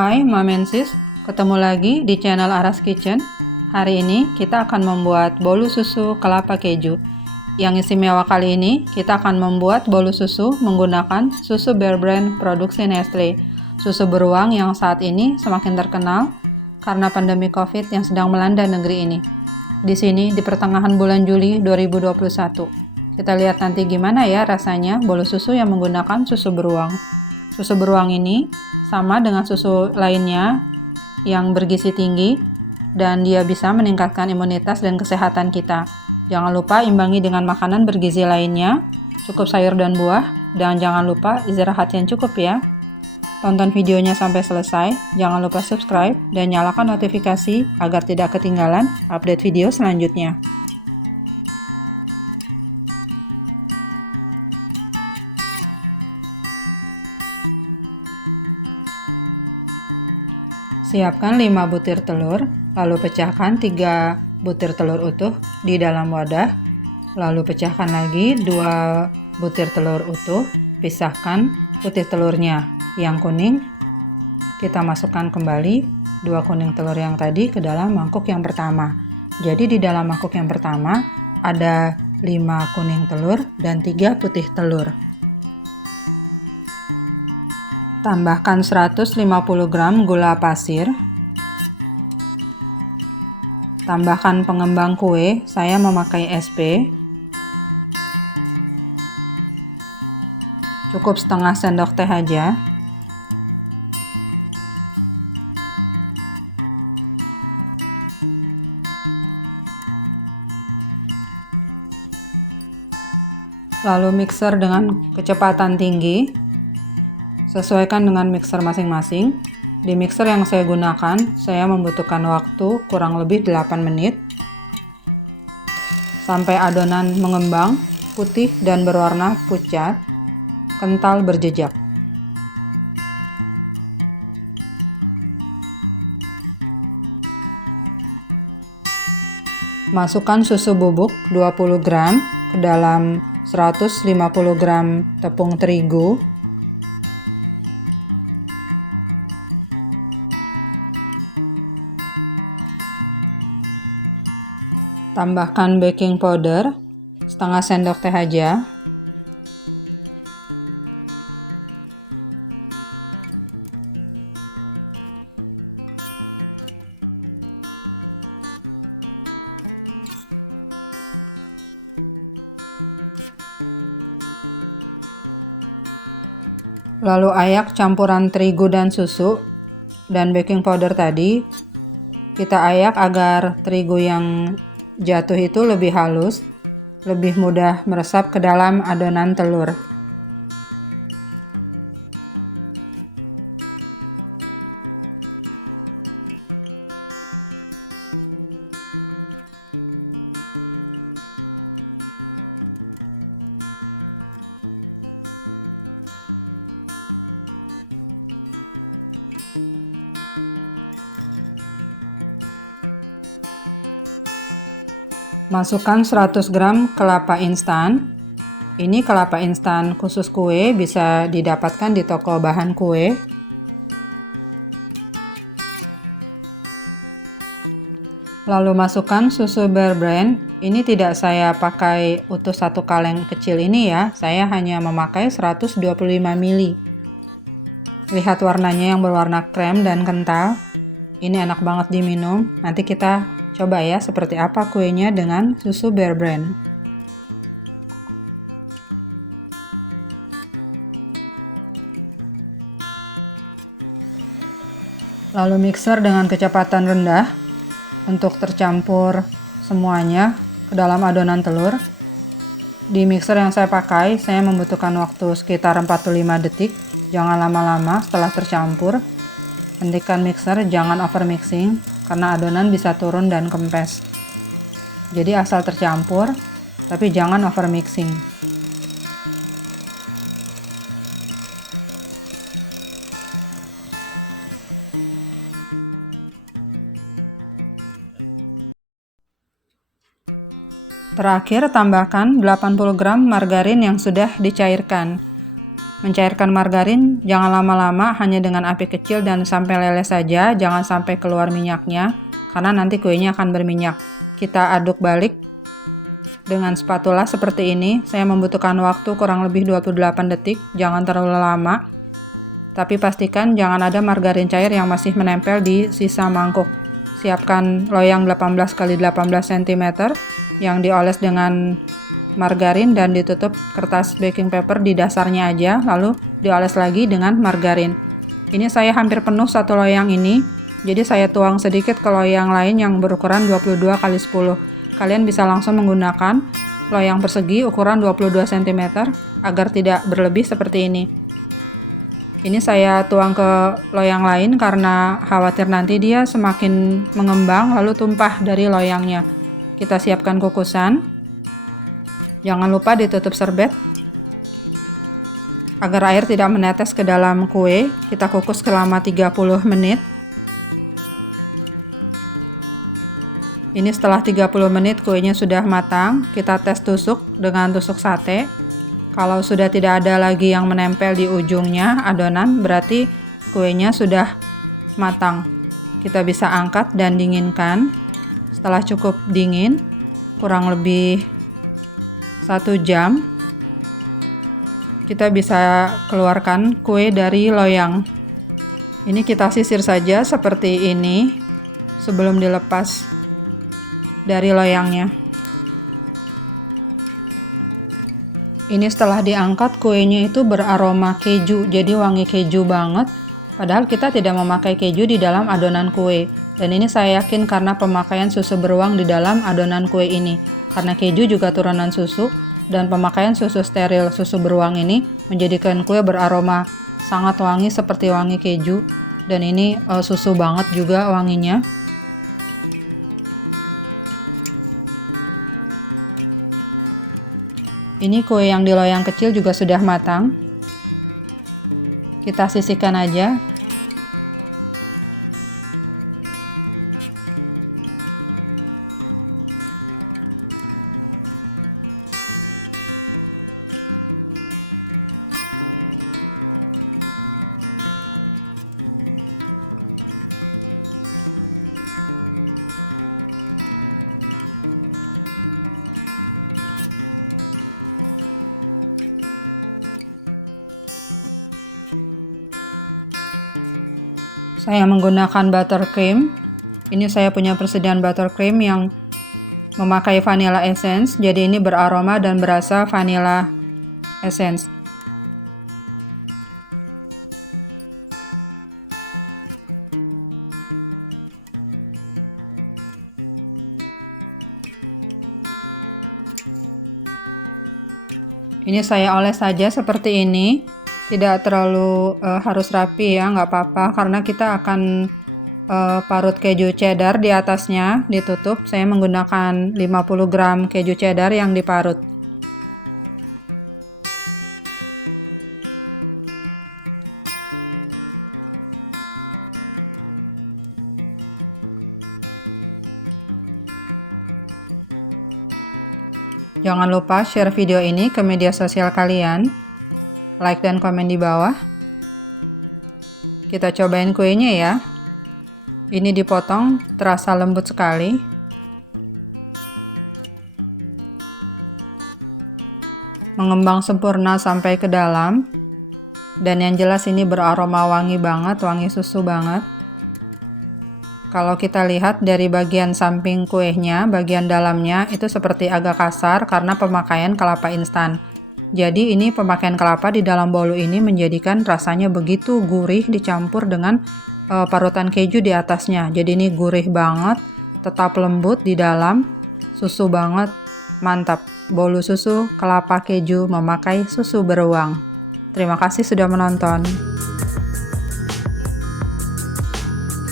Hai Mamensis, ketemu lagi di channel Aras Kitchen. Hari ini kita akan membuat bolu susu kelapa keju. Yang istimewa kali ini, kita akan membuat bolu susu menggunakan susu Bear Brand produksi Nestle. Susu beruang yang saat ini semakin terkenal karena pandemi COVID yang sedang melanda negeri ini. Di sini di pertengahan bulan Juli 2021. Kita lihat nanti gimana ya rasanya bolu susu yang menggunakan susu beruang. Susu beruang ini sama dengan susu lainnya yang bergizi tinggi dan dia bisa meningkatkan imunitas dan kesehatan kita. Jangan lupa imbangi dengan makanan bergizi lainnya, cukup sayur dan buah, dan jangan lupa istirahat yang cukup ya. Tonton videonya sampai selesai, jangan lupa subscribe dan nyalakan notifikasi agar tidak ketinggalan update video selanjutnya. Siapkan 5 butir telur, lalu pecahkan 3 butir telur utuh di dalam wadah. Lalu pecahkan lagi 2 butir telur utuh, pisahkan putih telurnya. Yang kuning kita masukkan kembali 2 kuning telur yang tadi ke dalam mangkuk yang pertama. Jadi di dalam mangkuk yang pertama ada 5 kuning telur dan 3 putih telur. Tambahkan 150 gram gula pasir. Tambahkan pengembang kue, saya memakai SP. Cukup setengah sendok teh aja. Lalu mixer dengan kecepatan tinggi. Sesuaikan dengan mixer masing-masing. Di mixer yang saya gunakan, saya membutuhkan waktu kurang lebih 8 menit sampai adonan mengembang, putih dan berwarna pucat, kental berjejak. Masukkan susu bubuk 20 gram ke dalam 150 gram tepung terigu. Tambahkan baking powder setengah sendok teh aja. Lalu ayak campuran terigu dan susu dan baking powder tadi. Kita ayak agar terigu yang jatuh itu lebih halus, lebih mudah meresap ke dalam adonan telur. Masukkan 100 gram kelapa instan. Ini kelapa instan khusus kue, bisa didapatkan di toko bahan kue. Lalu masukkan susu Bear Brand. Ini tidak saya pakai utuh 1 kaleng kecil ini ya, saya hanya memakai 125 ml. Lihat warnanya yang berwarna krem dan kental. Ini enak banget diminum. Nanti kita coba ya seperti apa kuenya dengan susu Bear Brand. Lalu mixer dengan kecepatan rendah untuk tercampur semuanya ke dalam adonan telur. Di mixer yang saya pakai, saya membutuhkan waktu sekitar 45 detik. Jangan lama-lama setelah tercampur. Hentikan mixer, jangan over mixing karena adonan bisa turun dan kempes. Jadi asal tercampur, tapi jangan over mixing. Terakhir tambahkan 80 gram margarin yang sudah dicairkan. Mencairkan margarin jangan lama-lama, hanya dengan api kecil dan sampai leleh saja, jangan sampai keluar minyaknya karena nanti kuenya akan berminyak. Kita aduk balik dengan spatula seperti ini. Saya membutuhkan waktu kurang lebih 28 detik, jangan terlalu lama. Tapi pastikan jangan ada margarin cair yang masih menempel di sisa mangkuk. Siapkan loyang 18 x 18 cm yang dioles dengan margarin dan ditutup kertas baking paper di dasarnya aja, lalu dioles lagi dengan margarin. Ini saya hampir penuh satu loyang ini, jadi saya tuang sedikit ke loyang lain yang berukuran 22 x 10. Kalian bisa langsung menggunakan loyang persegi ukuran 22 cm agar tidak berlebih seperti ini. Ini saya tuang ke loyang lain karena khawatir nanti dia semakin mengembang lalu tumpah dari loyangnya. Kita siapkan kukusan. Jangan lupa ditutup serbet agar air tidak menetes ke dalam kue. Kita kukus selama 30 menit. Ini setelah 30 menit kuenya sudah matang. Kita tes tusuk dengan tusuk sate. Kalau sudah tidak ada lagi yang menempel di ujungnya adonan, berarti kuenya sudah matang. Kita bisa angkat dan dinginkan. Setelah cukup dingin, kurang lebih 1 jam, kita bisa keluarkan kue dari loyang. Ini kita sisir saja seperti ini sebelum dilepas dari loyangnya. Ini setelah diangkat, kuenya itu beraroma keju, jadi wangi keju banget. Padahal kita tidak memakai keju di dalam adonan kue. Dan ini saya yakin karena pemakaian susu beruang di dalam adonan kue ini. Karena keju juga turunan susu, dan pemakaian susu steril susu beruang ini menjadikan kue beraroma sangat wangi seperti wangi keju. Dan ini susu banget juga wanginya. Ini kue yang di loyang kecil juga sudah matang. Kita sisihkan aja. Saya menggunakan buttercream. Ini saya punya persediaan buttercream yang memakai vanilla essence. Jadi ini beraroma dan berasa vanilla essence. Ini saya oles saja seperti ini. Tidak terlalu harus rapi ya, nggak apa-apa karena kita akan parut keju cheddar di atasnya, ditutup. Saya menggunakan 50 gram keju cheddar yang diparut. Jangan lupa share video ini ke media sosial kalian. Like dan komen di bawah. Kita cobain kuenya ya. Ini dipotong, terasa lembut sekali. Mengembang sempurna sampai ke dalam. Dan yang jelas ini beraroma wangi banget, wangi susu banget. Kalau kita lihat dari bagian samping kuenya, bagian dalamnya itu seperti agak kasar karena pemakaian kelapa instan. Jadi ini pemakaian kelapa di dalam bolu ini menjadikan rasanya begitu gurih dicampur dengan parutan keju di atasnya. Jadi ini gurih banget, tetap lembut di dalam, susu banget, mantap. Bolu susu kelapa keju memakai susu beruang. Terima kasih sudah menonton.